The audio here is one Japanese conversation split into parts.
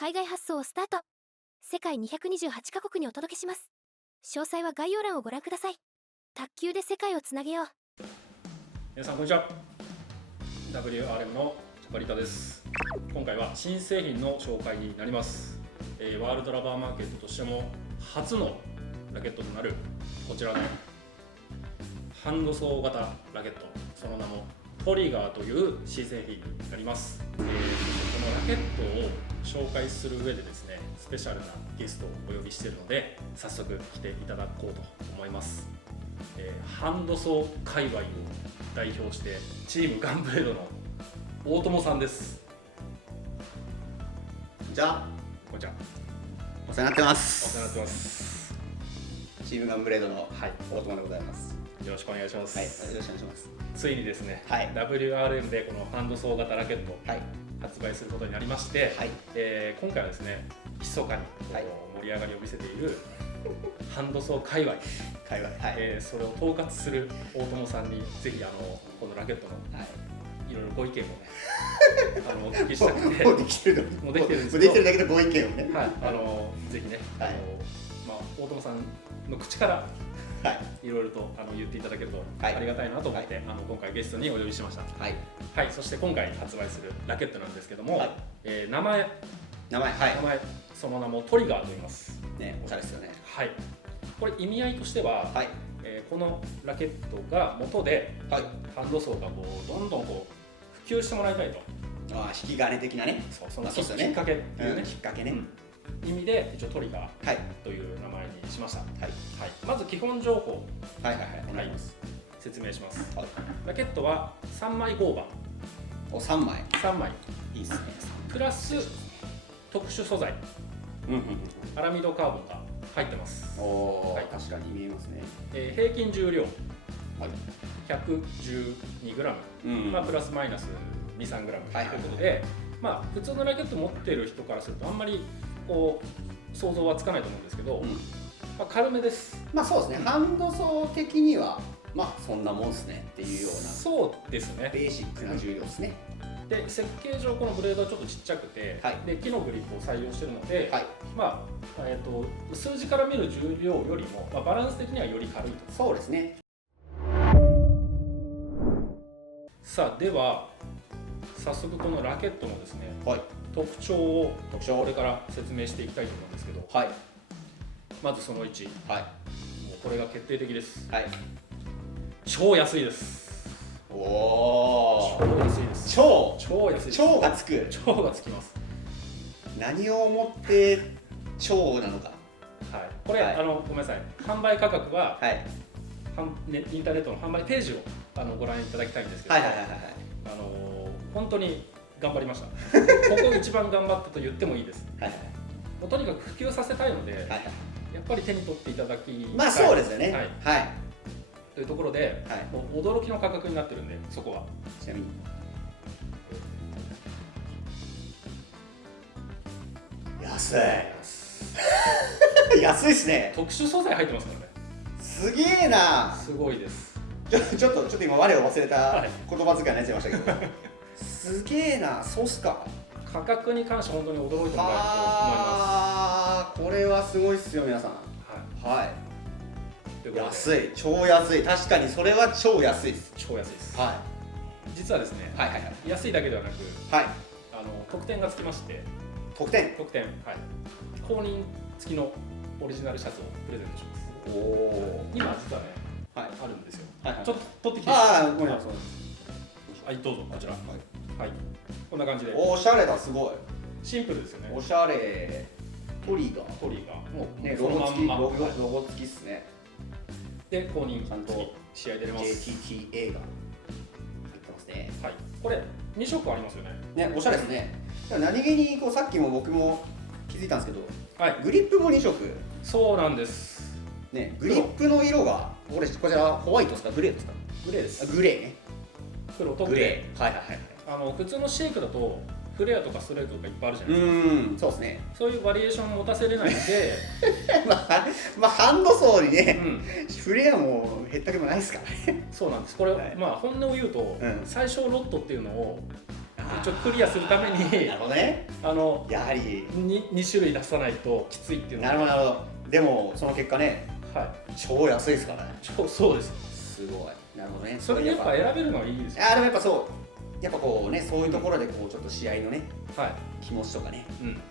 海外発送をスタート。世界228カ国にお届けします。詳細は概要欄をご覧ください。卓球で世界をつなげよう。皆さんこんにちは。 WRM のチャパリタです。今回は新製品の紹介になります。ワールドラバーマーケットとしても初のラケットとなるこちらのハンドソー型ラケット、その名もトリガーという新製品になります。このラケットを紹介する上でですね、スペシャルなゲストをお呼びしているので、早速来ていただこうと思います。ハンドソー界隈を代表してチームガンブレードの大友さんです。じゃあ、こんにちは。お世話になってまおす。世話になってます。チームガンブレードのはい、大友でございます。よろしくお願いします。はい、よろしくお願いします。ついにですね、はい、 WRM でこのハンドソー型ラケットはい、発売することになりまして、はい、今回はですね、密かにはい盛り上がりを見せているハンドソー界隈、界隈、はい、それを統括する大友さんにぜひこのラケットのはい。いろいろご意見をねお聞きしたくて、もうできてるの。もうできてるんですもけど、うできてるだけのご意見をね。はい、ぜひね、はい大友さんの口からはい、いろいろと言っていただけるとはいありがたいなと思って、今回ゲストにお呼びしました。はい、はい、そして今回発売するラケットなんですけども、はい名前、名前、その名もトリガーと言います。ね、おしゃれですよね。はい、これ意味合いとしては、はい、このラケットが元で、はい。ハンドソーがどんどん普及してもらいたいと。ああ、引き金的なね。そのそうですよねきっかけっていうね、きっかけね。意味で一応トリガーはい、という名前にしました。はい、まず基本情報はい、はい、お願いします。説明します。はい、ラケットは3枚合板、お、3枚。 3枚いいっすね。プラス特殊素材うん、うん、アラミドカーボンが入ってます。うん。おお、はい確かに見えますね。平均重量はい、 112g、うん、プラスマイナス 2,3g というはいはいことで、普通のラケット持ってる人からするとあんまり想像はつかないと思うんですけど、うん。軽めです。まあそうですね、ハンドソー的にはまあそんなもんですねっていうようなそうですね。ベーシックな重量ですね。で設計上このブレードはちょっとちっちゃくて、はいで木のグリップを採用しているので、はい、数字から見る重量よりも、バランス的にはより軽いと。そうですね。さあでは早速このラケットのですね、はい、特徴を特徴これから説明していきたいと思うんですけど、はい、まずその1、もはい、うこれが決定的です。はい。超安いです。おお。超安いです。超超安いです。超がつく。超がつきます。何をもって超なのか。はい。これ、はいごめんなさい。販売価格は、はい、インターネットの販売ページをご覧いただきたいんですけど、はい、はい、はい、はい。本当に頑張りました。ここ一番頑張ったと言ってもいいです。はい、もうとにかく普及させたいので、はい、はい。やっぱり手に取っていただきまあそうですよね。はい、はい、というところで、はい。もう驚きの価格になってるんで、そこは。ちなみに安い。安いっすね。特殊素材入ってますからね。すげえな。すごいです。ちょっと今我を忘れたはい言葉遣いになっちゃいましたけど、すげえな。そうっすか。価格に関して本当に驚いてもらえると思いまあー、これはすごいっすよ皆さん。す。はい。はということで安い、超安い。確かにそれは超安いっす。超安いです。は実はですね、い、はい、はい、安いだけではなく、はい。特典がつきまして、特典。特典、はい、公認付きのオリジナルシャツをプレゼントします。おお。今実はね、はい、あるんですよ。はい、はい。ちょっと取ってきていいですか。ああ、ごめんなさい。はい、どうぞこちら。はい。はい、こんな感じでおしゃれだ、すごい。シンプルですよね。おしゃれ。トリガー。トリーがもうね、そのロゴ付き、まんまはいロゴ付きっすね。で公認ちゃんと付き試合出れます。 JTTA が入ってますね。はい、これ2色ありますよね。ね、おしゃれですね。何気にさっきも僕も気づいたんですけど、はい、グリップも2色。そうなんです。ね、グリップの色が、こちらホワイトですか、グレーですか。グレーです。グレーね。黒とググレレー。はい、はい、はい。ー。普通のシェイクだとフレアとかストレートとかいっぱいあるじゃないですか。そうですね。そういうバリエーション持たせれないんで、まあハンドソーにうね、ん、フレアもへったくもないですからね。そうなんです。これ、はい本音を言うと、うん最小ロットっていうのを一応クリアするためになるほどね。やはり2種類出さないときついっていうのなるほどなるほど。でもその結果ね、はい、超安いですからね。そうです。すごい。なるほどね。それやっぱ選べるのはいいですよ。でもやっぱそうやっぱこうね、そういうところでこうちょっと試合のね、はい、気持ちとかね、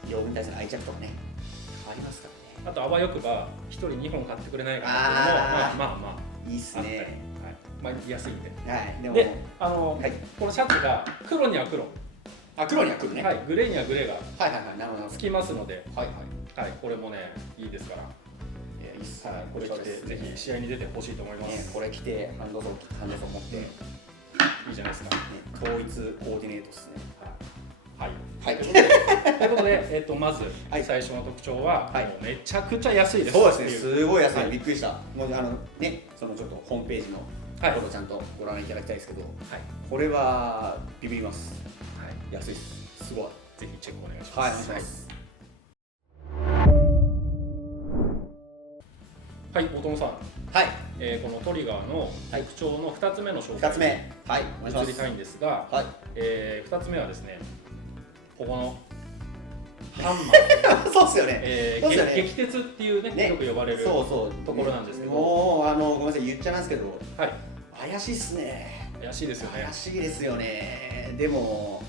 用具に対する愛着とかね、変わりますからね。あとあわよくば1人2本買ってくれないかなっていうのもまあいいっすね。はい、まあ安いんで。はい。でもこのシャツが黒には黒、黒には黒ね。はい、グレーにはグレーがなるほど。つきますので、はい、これもねいいですから。いいっす。これ着てぜひ試合に出てほしいと思います。これ着てハンドソー持って、いいじゃないですか。統一コーディネートですね。はい。はい。ということで、まず最初の特徴は、めちゃくちゃ安いです。そうですね。すごい安い。びっくりした。もうね、そのちょっとホームページのことちゃんとご覧いただきたいですけど、これはビビります。安いです。すごい。ぜひチェックお願いします。はい、お願いします。はい、大友さん。はい。このトリガーの特徴の2つ目の紹介。2つ目。はい。移りたいんですが、2つ目はですね、ここのハンマー。そうっすよね。激鉄っていうね、よく呼ばれるところなんですけど。もうごめんなさい、言っちゃなんですけど、はい。怪しいっすね。怪しいですよね。怪しいですよね。でも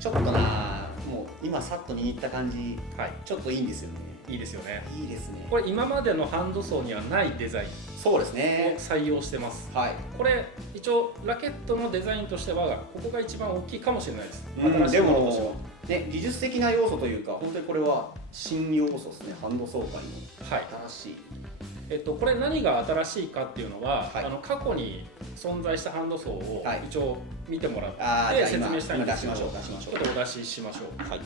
ちょっとな、もう今さっと握った感じ、ちょっといいんですよね。いいですよね。いいですね。これ今までのハンドソーにはないデザイン。そうですね。を採用してます。はい。これ一応ラケットのデザインとしてはここが一番大きいかもしれないです。でもね、技術的な要素というか、本当にこれは新要素ですね。ハンドソー界の新しい。これ何が新しいかっていうのは、過去に存在したハンドソーを一応見てもらって説明したいんですけど、ちょっとお出ししましょう。はい。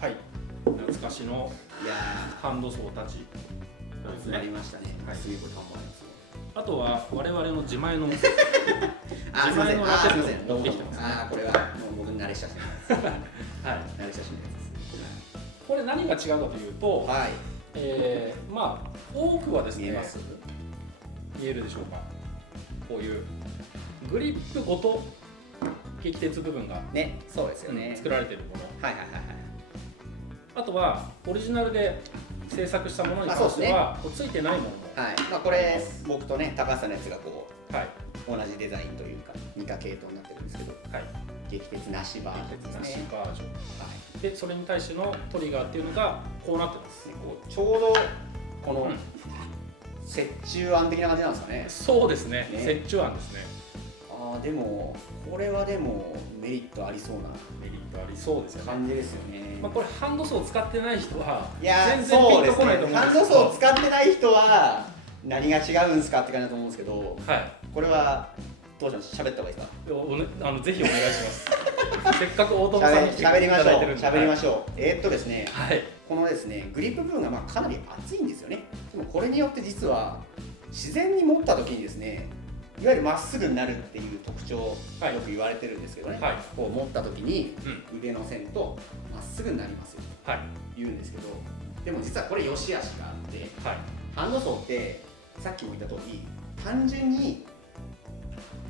はい。懐かしのハンドソーたちですね。ありましたね。はい。あとは我々の自前のラケットを持ってきてますね。これはもう僕慣れ親しんです。はい。慣れ親しんです。これ何が違うかというと、まあ多くはですね、見えるでしょうか。こういうグリップごと激鉄部分がそうですよね。作られているもの。はいはいはいはい。あとはオリジナルで制作したものに関してはついてないものも。はい。まあこれ僕とね高橋さんのやつがこう同じデザインというか似た系統になってるんですけど、激鉄なしバージョンですね。でそれに対してのトリガーっていうのがこうなってます。ちょうどこの折衷案的な感じなんですかね。そうですね。折衷案ですね。でもこれはでもメリットありそうな感じですよね。まあこれハンドソーを使ってない人は全然ピンとこないと思うんですけど、ハンドソーを使ってない人は何が違うんですかって感じだと思うんですけど、これはどうします？喋った方がいいですか？ぜひお願いします。せっかく大友さんに来ていただいてるんで。喋りましょう。ですね、このですねグリップ部分がかなり厚いんですよね。でもこれによって実は自然に持った時にですね、いわゆるまっすぐになるっていう特徴、よく言われてるんですけどね、こう持った時に腕の線とまっすぐになりますよと言うんですけど、でも実はこれ良し悪しがあって、ハンドソーってさっきも言った通り単純に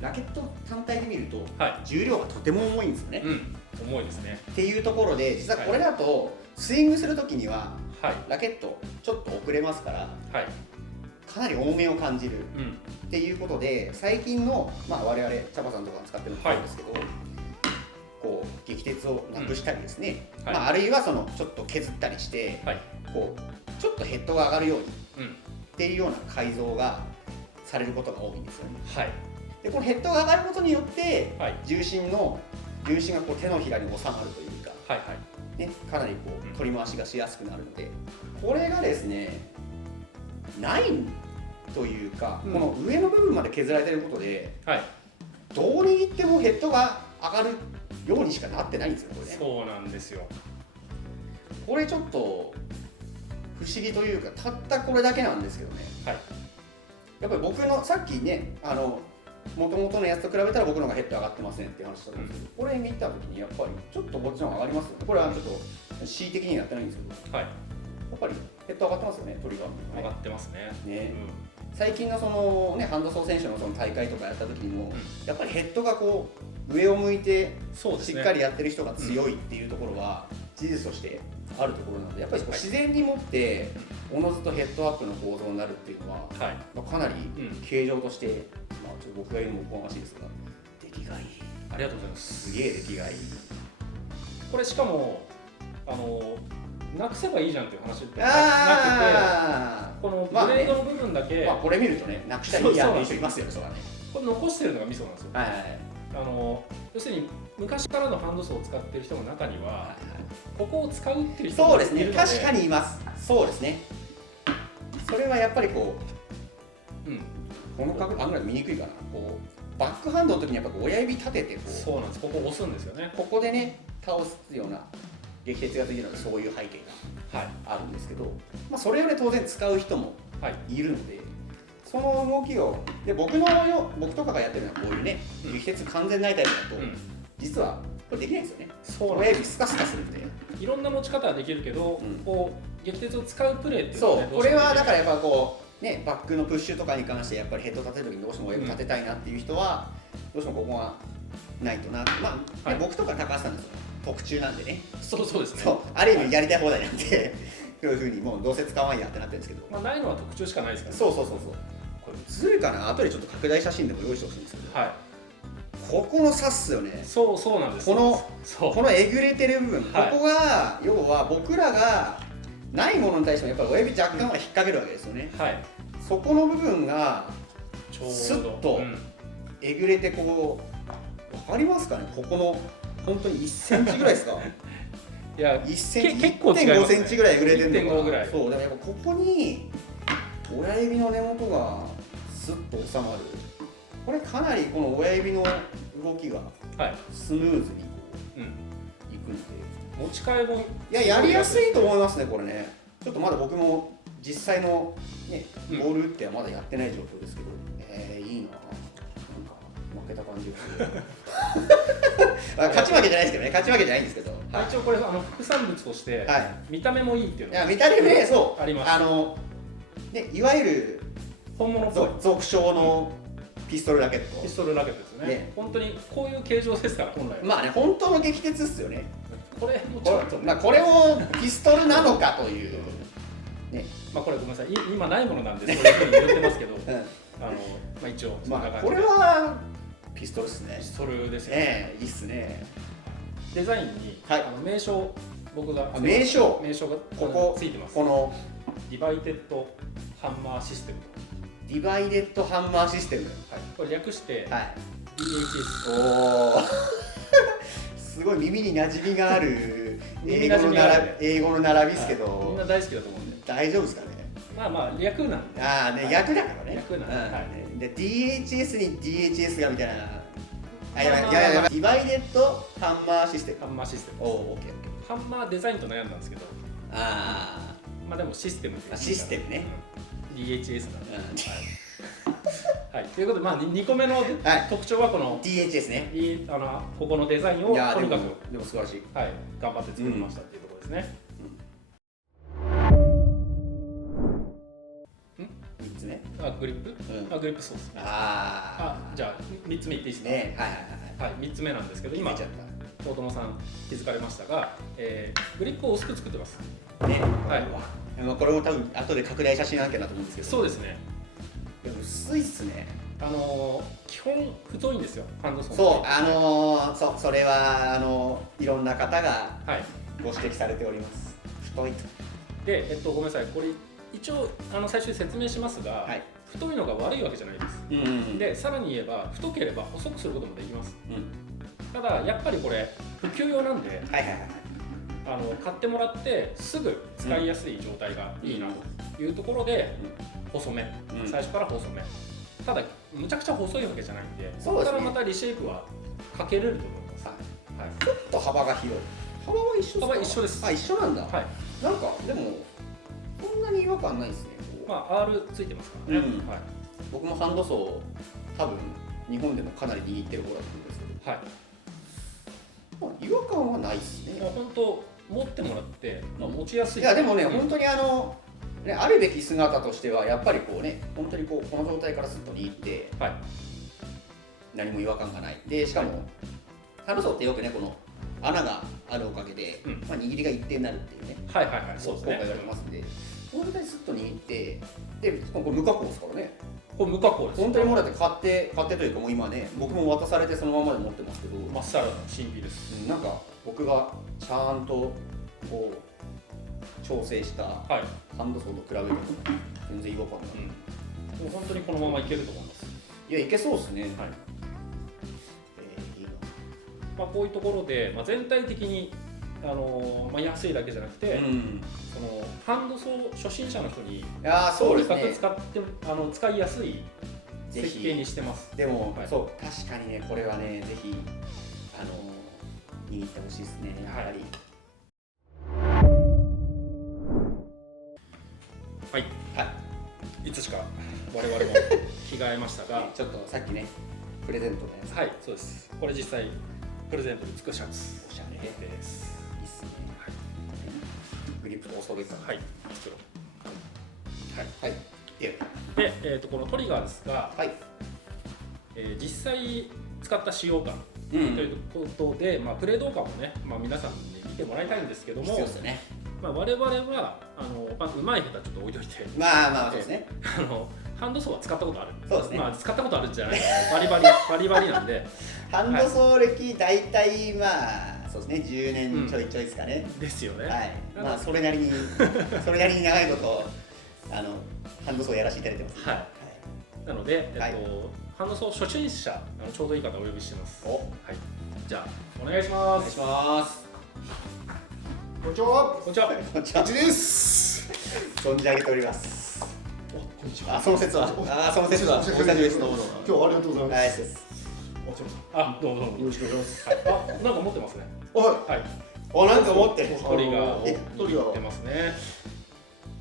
ラケット単体で見ると重量がとても重いんですよね。重いですね。っていうところで実はこれだとスイングする時にはラケットちょっと遅れますから、かなり重めを感じるっていうことで、最近の、我々チャパさんとか使ってると思うんですけど、こう激鉄をなくしたりですね、あるいはそのちょっと削ったりして、こうちょっとヘッドが上がるようにっていうような改造がされることが多いんですよね。でこのヘッドが上がることによって、重心がこう手のひらに収まるというか、かなりこう取り回しがしやすくなるので、これがですねないというか、この上の部分まで削られていることで、どう握ってもヘッドが上がるようにしかなってないんですよ、これね。そうなんですよ。これちょっと不思議というか、たったこれだけなんですけどね。やっぱり僕のさっきね、元々のやつと比べたら僕の方がヘッド上がってますねって話だったんですけど、これ見た時にやっぱりちょっとこっちの方が上がりますよね。これはちょっと恣意的にやってないんですけど、やっぱりヘッド上がってますよね、トリガーもね。上がってますね。最近のその、ね、ハンドソー選手のその大会とかやった時にも、やっぱりヘッドがこう上を向いてしっかりやってる人が強いっていうところは事実としてあるところなので、やっぱりこう自然に持っておのずとヘッドアップの構造になるっていうのは、まあ、かなり形状として、まあ、ちょっと僕が言うのもおこがましいですが出来がいい。ありがとうございます。すげえ出来がいい。これしかもなくせばいいじゃんっていう話ってなくて、このブレードの部分だけ、まあこれ見るとね、なくしたらいいやっていう人いますよね、そうだね。これ残してるのがミソなんですよ。はいはいはい、要するに昔からのハンドソーを使ってる人の中には、はいはい、ここを使うっていう人もいるので、そうですね、確かにいます。そうですね。それはやっぱりこう、この角度あんまり見にくいかな。こうバックハンドの時にやっぱ親指立ててこう、そうなんです。ここ押すんですよね。ここでね倒すような激鉄がついてるので、そういう背景があるんですけど、まあ、それをね当然使う人もいるので、その動きをで僕とかがやってるのはこういうね、激鉄完全ないタイプだと、実はこれできないんですよね。親指スカスカするんで、いろんな持ち方はできるけど、こう激鉄を使うプレーっていうのは、ね、そうこれはだからやっぱこうね、バックのプッシュとかに関してやっぱりヘッド立てる時にどうしても親指立てたいなっていう人は、どうしてもここがないとな、まあ、僕とか高橋さんの特注なんでね、そうですね、そうある意味やりたい放題なんでそういうふうにもうどうせ使わんやってなってるんですけど、まあ、ないのは特注しかないですからね。そうこれ映るかな、後でちょっと拡大写真でも用意してほしいんですけど、ここの差っすよね。そうなんです。このえぐれてる部分、ここが要は僕らがないものに対してもやっぱり親指若干は引っ掛けるわけですよね。そこの部分がスッとえぐれて、こう分かりますかね、ここの本当に1センチぐらいですかいや1センチ、結構違いますね。1.5 センチぐらいえぐれてるのが、そうだからやっぱここに親指の根元がスッと収まる、これかなりこの親指の動きがスムーズにこういくんで、持ち替えもやりやすいと思いますね。これね、ちょっとまだ僕も実際のねボール打ってはまだやってない状況ですけど、いいな、なんか負けた感じが勝ち負けじゃないですけどね、勝ち負けじゃないんですけど、一応これ副産物として見た目もいいっていうのが、見た目ね、そうあります。ね、いわゆる本物俗称のピストルラケット。ピストルラケットですよね。本当にこういう形状ですから本来は。まあね、本当の激鉄っすよね。これもちょっとまあこれをピストルなのかというね。まあこれごめんなさい、今ないものなんでそういうふうに言ってますけど、まあ一応まあこれはピストルっすね。ピストルですよね。いいっすね。デザインに名称、僕が名称がここついてます。このディバイデッドハンマーシステム。ディバイデッドハンマーシステム。これ略して DHS。おお。すごい耳に馴染みがある英語の並びですけど、みんな大好きだと思うんで。大丈夫ですかね。まあ略なんで。略だからね。略なんで。で DHS に DHS がみたいな。ディバイデッドハンマーシステム。ハンマーシステム。オッケー。ハンマーデザインと悩んだんですけど。まあでもシステムっていう。システムね。DHS なんで。はい、ということで、まあ、2個目の特徴はこの DHS ね。ここのデザインをとにかくでも素晴らしい、頑張って作りましたっていうところですね。3つ目、グリップ、グリップそうですね。じゃあ3つ目いっていいですか。3つ目なんですけど、今大友さん気づかれましたが、グリップを薄く作ってますね。これも多分後で拡大写真案件だと思うんですけど、そうですね。薄いっすね。基本太いんですよ、ハンドソン。そう、それはいろんな方がご指摘されております。太いと。で、ごめんなさい、これ一応最初に説明しますが、太いのが悪いわけじゃないです。で、さらに言えば太ければ細くすることもできます。ただやっぱりこれ普及用なんで、買ってもらってすぐ使いやすい状態がいいなというところで、細め、最初から細め。ただむちゃくちゃ細いわけじゃないんで、そこからまたリシェイプはかけれると思います。ちょっと幅が広い。幅は一緒ですか？幅一緒です。一緒なんだ。なんかでもそんなに違和感ないですね。まあ R ついてますからね。僕もハンドソー多分日本でもかなり握ってる方だと思うんですけど、違和感はないですね。本当持ってもらって持ちやすい。いやでもね、本当にね、あるべき姿としてはやっぱりこうね、本当にこの状態からスッと握って、はい、何も違和感がない。でしかも、ハンドソーってよくね、この穴があるおかげで、まあ、握りが一定になるっていうね、はいはいはい、そうですね、効果が言われますんで、この状態でスッと握って、でこれ無加工ですからね。これ無加工です。本当にもうだって買ってというか、もう今ね、僕も渡されてそのままで持ってますけど、まっさらな新品です。なんか僕がちゃんとこう調整したハンドソーと比べると全然違和感がない。もう本当にこのままいけると思います。いや、いけそうですね。はい。いいな。まあこういうところで、まあ、全体的にまあ、安いだけじゃなくて、そのハンドソー初心者の人にとにかく使いやすい設計にしてます。でも、そう確かにね、これはね、ぜひ握ってほしいですね、やはり。はい、はい、いつしか我々も着替えましたがちょっとさっきね、プレゼントのやつ。はい、そうです。これ実際プレゼントで作るシャツ。おしゃれです。いいっすね。はい。グリップとお袖か。はい。作ろう。はい。はい。で、このトリガーですが、はい。実際使った使用感ということで、まあプレイ動画もね、まあ皆さんに見てもらいたいんですけども、必要ですね。まあ我々はまあうまい下手ちょっと置いといて、まあそうですね。ハンドソーは使ったことある。そうですね。まあ使ったことあるんじゃない。バリバリなんで。ハンドソー歴大体まあそうですね、10年ちょいちょいですかね。ですよね。はい。まあそれなりに長いことハンドソーやらせていただいてます。はい。なのでハンドソー初心者ちょうどいい方をお呼びしてます。はい。じゃあお願いします。お願いします。こんにちは。こんにちは。こんにちは。いちです。存じ上げております。こんにちは。その説は。その説は。お久しぶりです。どうも。今日はありがとうございます。です。どうぞ。よろしくお願いします。なんか持ってますね。はい。なんか持ってる。トリガーを持ってますね。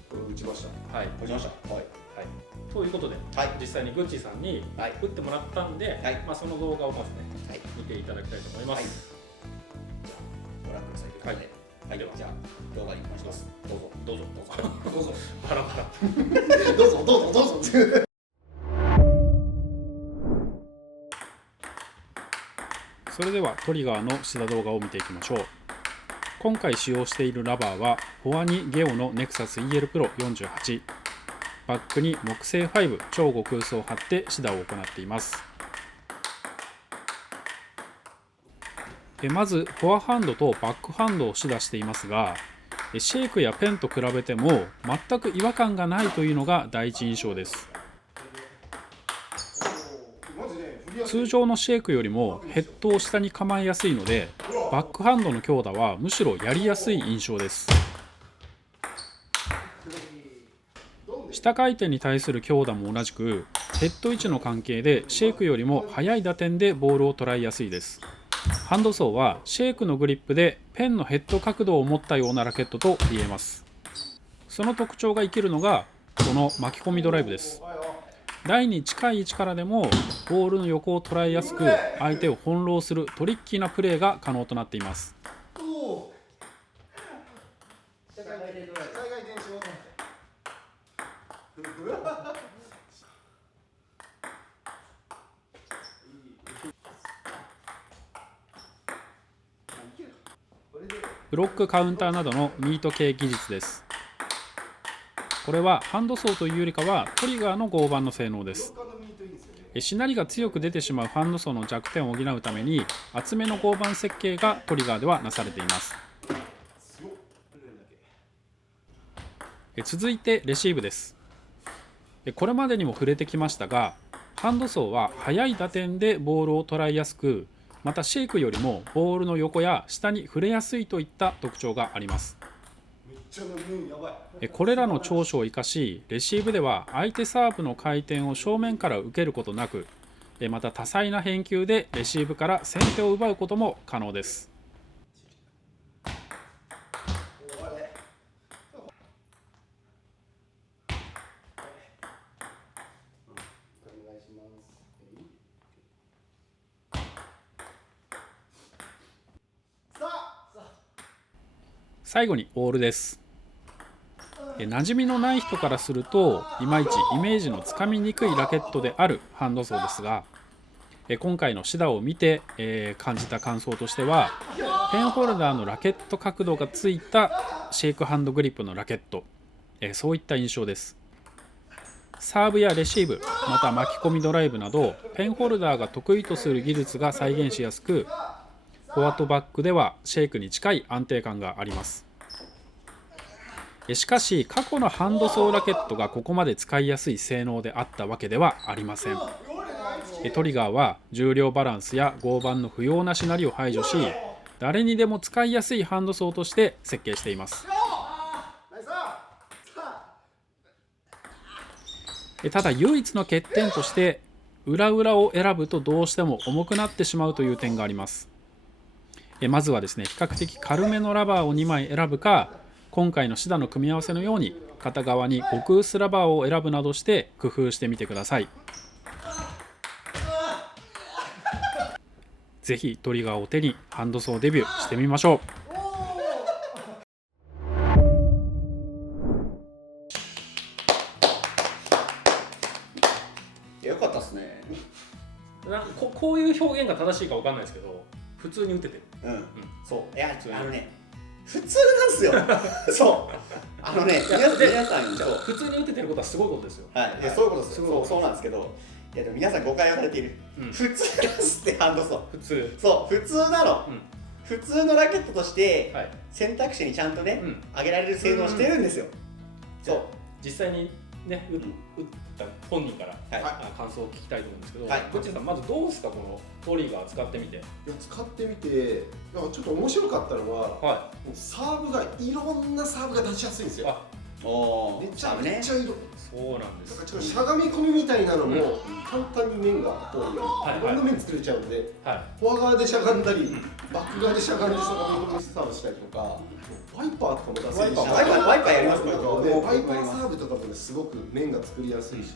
これ打ちました。はい。打ちました。はい。ということで、実際にグッチーさんに打ってもらったんで、まあその動画をまずね、見ていただきたいと思います。じゃあご覧くださいということで。はい、ではじゃあ動画に行きます。どうぞ。どうぞ。パラパラ。どうぞ。それではトリガーの下動画を見ていきましょう。今回使用しているラバーはフォアニゲオのネクサス EL Pro 48。バックに木製5超極薄を貼ってシダを行っています。まずフォアハンドとバックハンドをシダしていますが、シェイクやペンと比べても全く違和感がないというのが第一印象です。通常のシェイクよりもヘッドを下に構えやすいので、バックハンドの強打はむしろやりやすい印象です。下回転に対する強打も同じく、ヘッド位置の関係でシェイクよりも速い打点でボールを捉えやすいです。ハンドソーはシェイクのグリップでペンのヘッド角度を持ったようなラケットと言えます。その特徴が生きるのがこの巻き込みドライブです。台に近い位置からでもボールの横を捉えやすく、相手を翻弄するトリッキーなプレーが可能となっています。ブロックカウンターなどのミート系技術です。これはハンドソーというよりかはトリガーの合板の性能です。しなりが強く出てしまうハンドソーの弱点を補うために厚めの合板設計がトリガーではなされています。続いてレシーブです。これまでにも触れてきましたが、ハンドソーは速い打点でボールを捉えやすく、またシェイクよりもボールの横や下に触れやすいといった特徴があります。これらの長所を生かし、レシーブでは相手サーブの回転を正面から受けることなく、また多彩な返球でレシーブから先手を奪うことも可能です。最後にボールです。馴染みのない人からするといまいちイメージのつかみにくいラケットであるハンドソーですが、今回のシダを見て、感じた感想としては、ペンホルダーのラケット角度がついたシェイクハンドグリップのラケット、そういった印象です。サーブやレシーブ、また巻き込みドライブなどペンホルダーが得意とする技術が再現しやすく、フォアとバックではシェイクに近い安定感があります。しかし過去のハンドソーラケットがここまで使いやすい性能であったわけではありません。トリガーは重量バランスや合板の不要なしなりを排除し、誰にでも使いやすいハンドソーとして設計しています。ただ唯一の欠点として、裏裏を選ぶとどうしても重くなってしまうという点があります。まずはですね、比較的軽めのラバーを2枚選ぶか、今回のシダの組み合わせのように片側に極薄ラバーを選ぶなどして工夫してみてください。ぜひトリガーを手にハンドソーデビューしてみましょう。よかったっすね。なんかこういう表現が正しいかわかんないですけど、普通に打ててる。そう。いや、普通なんですよ。そう。皆さん普通に打ててることはすごいことですよ。はい。そういうことですよ。そうなんですけど、いやでも皆さん誤解をされている。普通ですってハンドソー。普通。そう、普通なの。普通のラケットとして選択肢にちゃんとね、上げられる性能をしてるんですよ。そう。実際にね、打った本人から感想を聞きたいと思うんですけど、グッチさんまずどうですか、このトリガー使ってみて。いや使ってみて、なんかちょっと面白かったのは、サーブがいろんなサーブが出しやすいんですよ。めちゃめちゃ色。そうなんです。ちょっとしゃがみ込みみたいなのも簡単に面がこういろんな面作れちゃうんで、フォア側でしゃがんだり、バック側でしゃがんでしゃがみ込みサーブしたりとか、ワイパーとかも出せるし、ワイパーやりますね。ワイパーサーブとかもね、すごく面が作りやすいし、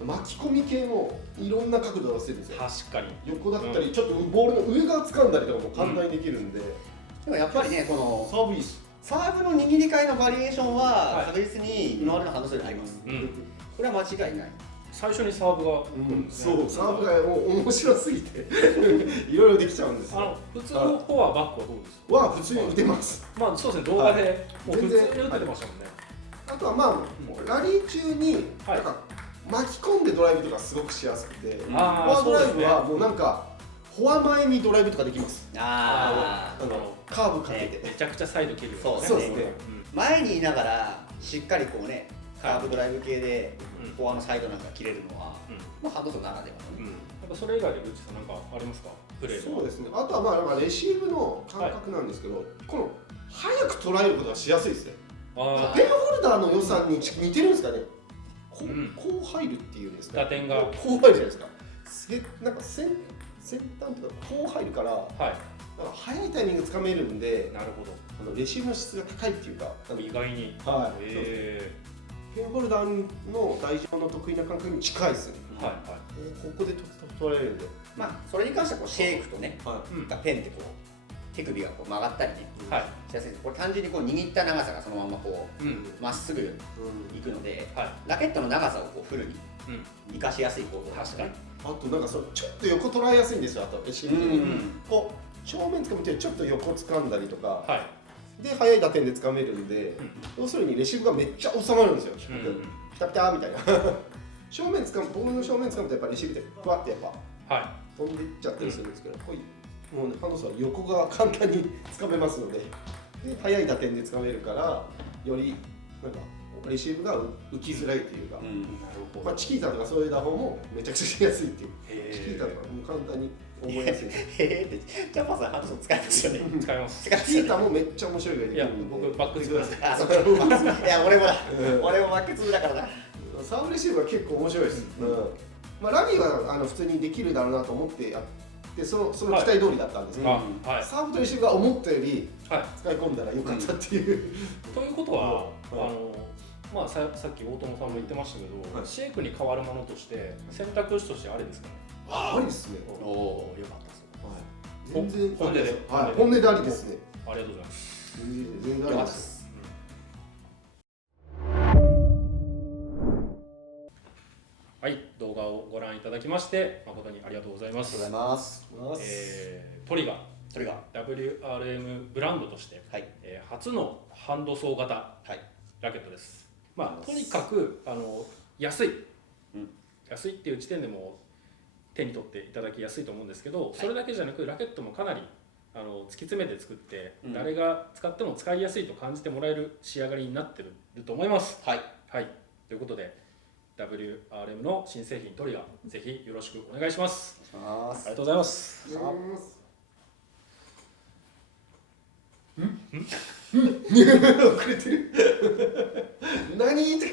巻き込み系もいろんな角度出せるんですよ。確かに。横だったり、ちょっとボールの上側掴んだりとかも簡単にできるんで。でもやっぱりね、このサーブいいし。サーブの握り替えのバリエーションは確実に今までのハンドソーにあります。これは間違いない。最初にサーブが、そう、サーブが面白すぎていろいろできちゃうんですよ。普通のフォアバックはどうですか？は普通に打てます。まあそうですね、動画でもう普通に打ててましたもんね。あとはまあラリー中になんか巻き込んでドライブとかすごくしやすくて、フォアドライブはもうなんかフォア前にドライブとかできます。カーブかけてめちゃくちゃサイド切る。そうですね。前にいながらしっかりこうね、カーブドライブ系でフォアのサイドなんか切れるのは、まあハンドソーならではのね。やっぱそれ以外でグッチさんなんかありますか？プレーで。そうですね。あとはまあレシーブの感覚なんですけど、この早く捉えることがしやすいですね。ペンホルダーの良さに似てるんですかね。こう入るっていうんですか。打点がこう入るじゃないですか。なんか先端とかこう入るから、なんか早いタイミングつかめるんで、なるほど。レシーブの質が高いっていうか、意外に。ペンホルダーの代表の得意な感覚に近いですね。ここで取られるんで。まあそれに関してはこうシェイクとね、ペンってこう手首がこう曲がったりね、しやすいです。これ単純にこう握った長さがそのままこうまっすぐいくので、ラケットの長さをこうフルに生かしやすい構造ですね。あとなんかそれちょっと横捉えやすいんですよ。あとレシーブ的にこう正面つかむとちょっと横掴んだりとか。で速い打点で掴めるんで、要するにレシーブがめっちゃ収まるんですよ。ピタピタみたいな。正面掴む、ボールの正面掴むとやっぱレシーブでふわってやっぱ飛んでいっちゃったりするんですけど、もうねハンドソーは横が簡単に掴めますので、速い打点で掴めるからよりなんかレシーブが浮きづらいというか、まあチキータとかそういう打法もめちゃくちゃしやすいっていう。チキータとかも簡単に覚えやすいです。ジャパンさんハンドソー使いますよね。使います。チキータもめっちゃ面白いができるんで。僕バックでください。いや俺もだ。俺もバック2だからな。サーブレシーブは結構面白いです。まあラリーは普通にできるだろうなと思ってやってその期待通りだったんですけど、サーブとレシーブが思ったより使い込んだらよかったっていう。ということはまあさっき大友さんも言ってましたけど、シェイクに変わるものとして選択肢としてありですかね？ありですね。おお、よかったです。全然本音で本音でありですね。ありがとうございます。全然ありです。ただきまして誠にありがとうございます。ありがとうございます。トリガーそれが WRM ブランドとして、はい初のハンドソー型ラケットです。とにかく安い、安いっていう時点でも手に取っていただきやすいと思うんですけど、それだけじゃなくラケットもかなり突き詰めて作って、誰が使っても使いやすいと感じてもらえる仕上がりになってると思います。はい、ということで WRM の新製品トリガー、ぜひよろしくお願いします。ありがとうございます。遅れてる何って